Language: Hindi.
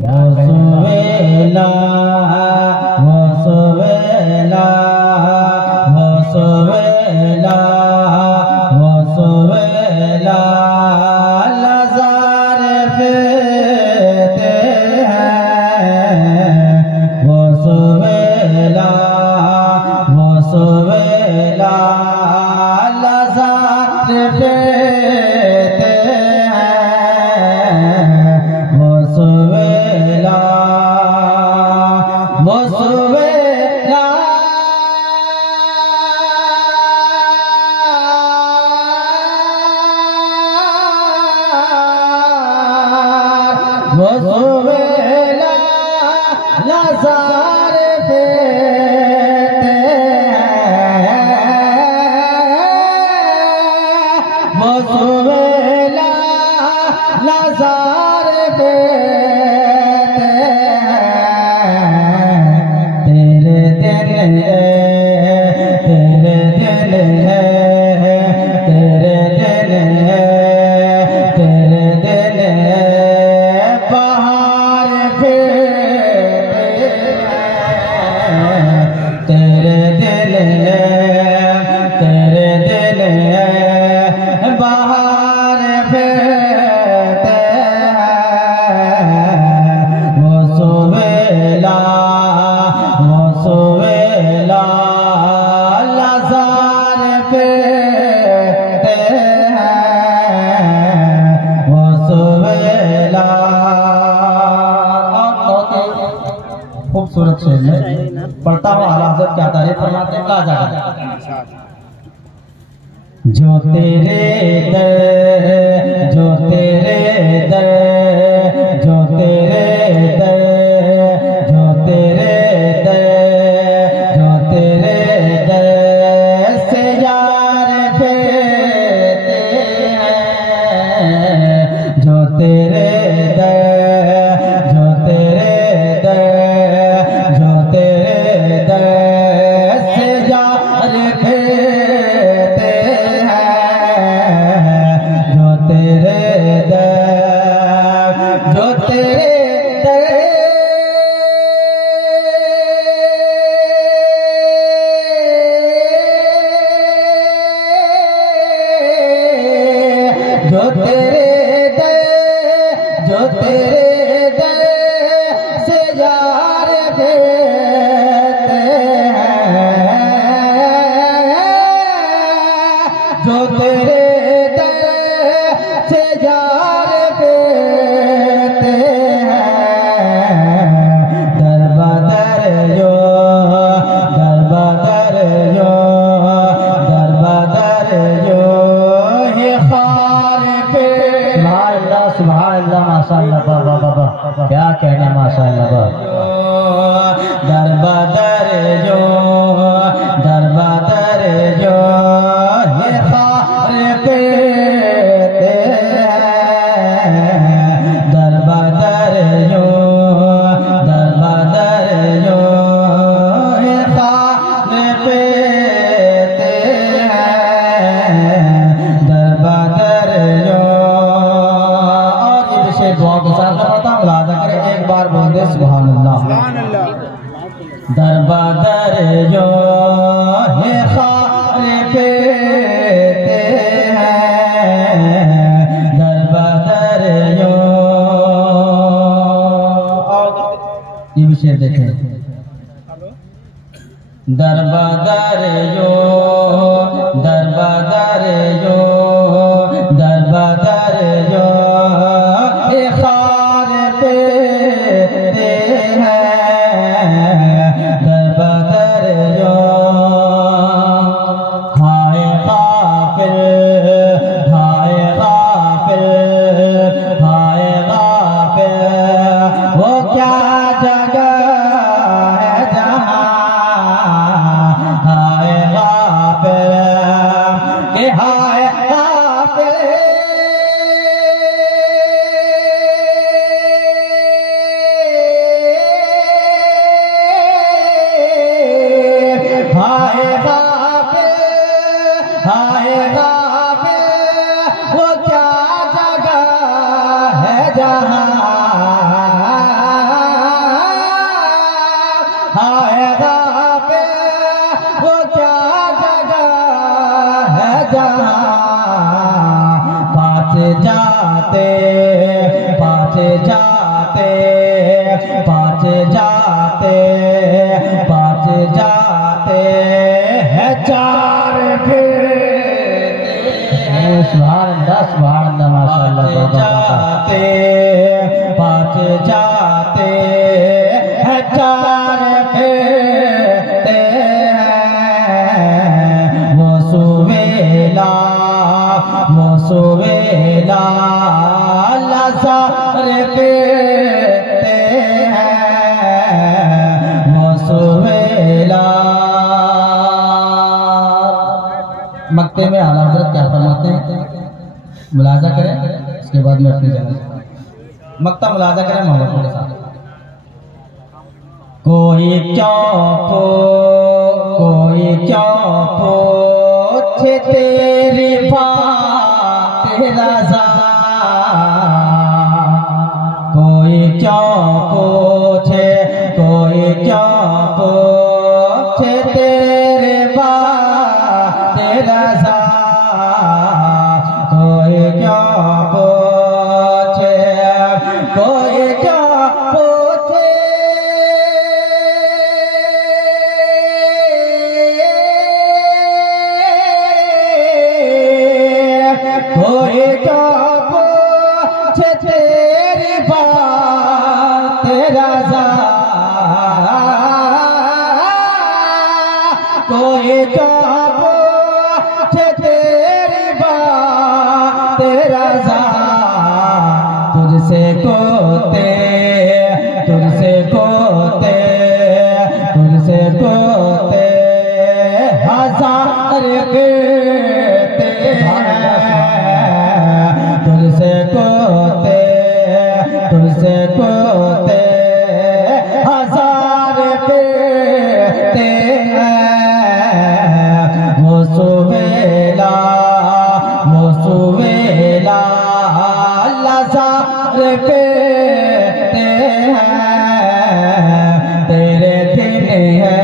वसुवेला वसुवेला वसुवेला वसुवेला लज़ार फेरते हैं वसुवेला वसुवेला लज़ार फेरते हैं वसुवेला वसुवेला वसुवेला लज़ार फेरते हैं वसुवेला लज़ार फेरते हैं तेरे दिल है तेरे दिल है तेरे दिल है तेरे दिल है बाहर फेरते हैं तेरे दिल है तेरे दिल है बाहर फेरते हैं वसुवेला वसुवेला लज़ार फेरते हैं वसुवेला। खूबसूरत शेर में पढ़ता हुआ आला हज़रत क्या तारीफ फरमाते हैं कहा जाता है जो तेरे दर जो तेरे दर जो तेरे दर जो तेरे दर जो तेरे दर से यार फेरते हैं जो तेरे दर जो तेरे दर जो तेरे दर से यार फेरते हैं जो तेरे दर जो तेरे दर जो तेरे दर जो तेरे दर से यार फेरते हैं जो तेरे दर से यार फेरते हैं दर बदर जो दर बदर जो दर बदर जो ये खार पे सुभान अल्लाह माशाअल्लाह बाबा बाबा क्या कहना माशाअल्लाह दर बदर जो दर बदर जो ये खार पेते हैं दर बदर जो दर बदर जो ये खार पेते हैं दर बदर जो। और ये विषय दुआ के साथ पता मुलाजा करें एक बार बोल दे सुभान अल्लाह दर बदर जो है खार पेते हैं दर बदर जो। ये विषय देखें दर बदर जो दर बदर जो दर बदर जो ये खार पेते हैं दर बदर जो। हाय गाफिल हाय गाफिल हाय गाफिल वो क्या जगह है जहाँ हाय गाफिल के हाय गाफिल हाय गाफिल हाय गाफिल वो क्या जगह है जहाँ जाते पाँच जाते पाँच जाते पाँच जाते हैं चार फिरते सुभान अल्लाह माशाअल्लाह जाते पाँच जाते हैं चार फिरते हैं वो सुवेला लज़ार पेते हैं वो सुवेला। मक्ते में आला हज़रत क्या फरमाते हैं, मुलाजा करें, इसके बाद में अपनी जगह मक्ता मुलाजा करें मोहब्बत के साथ। कोई क्यों पूछे तेरी बात रज़ा, कोई क्यों पूछे तेरी बात रज़ा, कोई क्यों पूछे कोई क्यों पूछे कोई क्या पूछे तेरी बात रज़ा, कोई क्या पूछे तेरी बात रज़ा, तुझसे कोते हजार कहते हैं, तुझसे कोते हजार कहते हैं। वो सुवेला लज़ार कहते हैं, तेरे दिन है